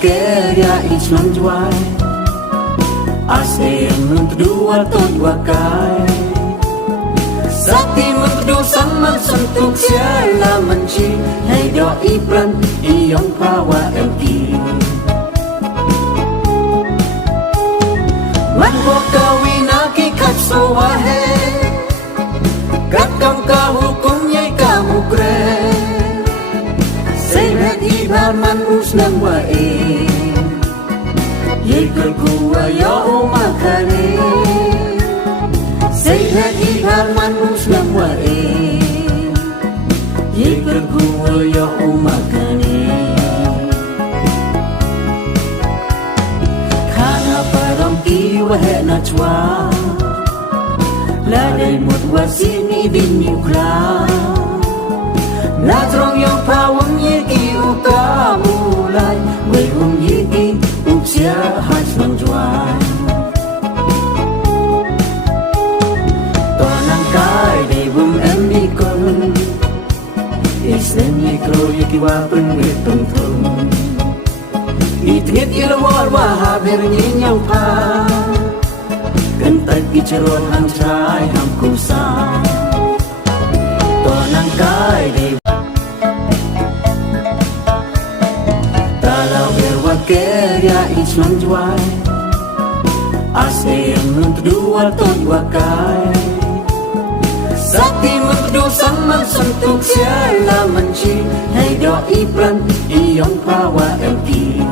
queria each non juai Ase mentedua tot wakai Sakti mentedu sama sentuk siala menci Hei do ipran iyong pawa emki Man kawina ki katso wahe Kakam ka hukum yay kamu kre Sayret ibar man usnang wae Yay kerkuwa ya umakane Sayret ibar man usnang wae Yay kerkuwa ya umakane Kana parang iwahe na chwa La day một wa sini bin you kla Na trong yong pa wong ye ki u ka mu lai Wei wong ye ki u sia hai sang juan To nang kai day wong em mi kon Is nem ye kro ye ki wa pen we tung tung Itngit ilawar wa ha ber nyin yang pa Kentai kicerot hang trai hang kusang To nang kai di Talau berwa keria ich non juai Ase yang mentedua tot wakai Sakti mentedu sang man sentuk siala menci Hei do ipran iyong pawa emki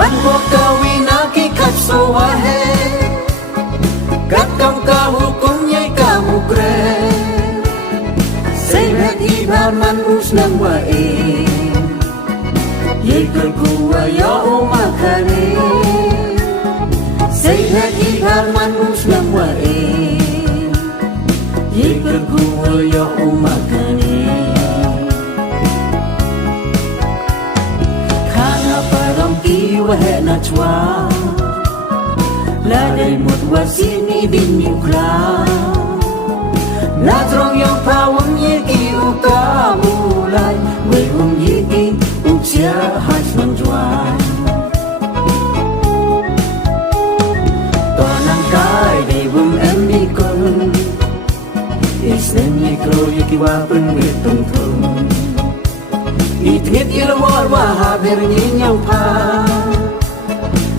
Man kawina ki katso wahe Kakam ka hukum yay kamu kre Sayret ibar man usnang wae Yay kerkuwa ya umakane Sayret ibar man usnang wae Yay kerkuwa ya umakane Wahe na chwa La day một wa sini bin you kla Na trong yong pa wong ye ki u ka mu lai Wei wong ye ki u sia hai sang juan To nang kai day wong em mi kon Is nem ye kro ye ki wa pen we tung tung Itngit ilawar wa ha ber nyin yang pa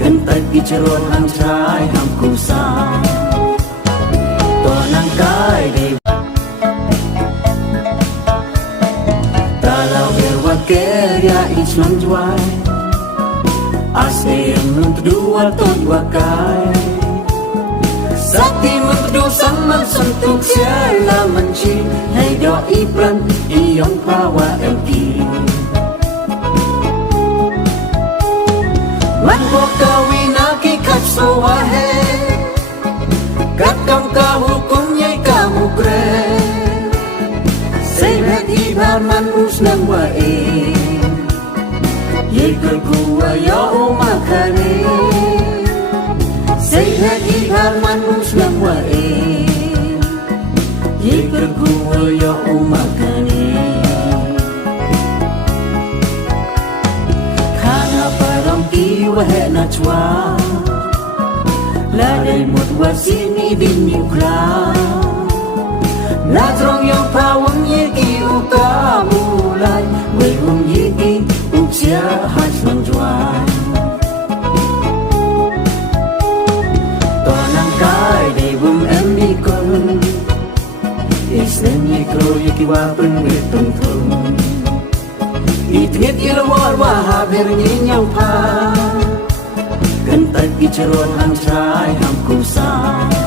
Kentai kicerot hang trai hang kusang To nang kai di Talau berwa keria ich non juai Ase yang mentedua tot wakai Sakti mentedu sang man sentuk siala menci Hei do ipran iyong pawa emki Man kawina ki katso wahe Kakam ka hukum yay kamu kre Sayret ibar man usnang wae Yay kerkuwa ya umakane Sayret ibar man usnang wae Yay kerkuwa ya umakane Wahe na chwa La day một wa sini bin you kla Na trong yong pa wong ye ki u ka mu lai Wei wong ye ki u sia hai sang juan To nang kai day wong em mi kon Is nem ye kro ye ki wa pen we tung tung Itngit ilawar wa ha ber nyin yang pa Kentai kicerot hang trai hang kusang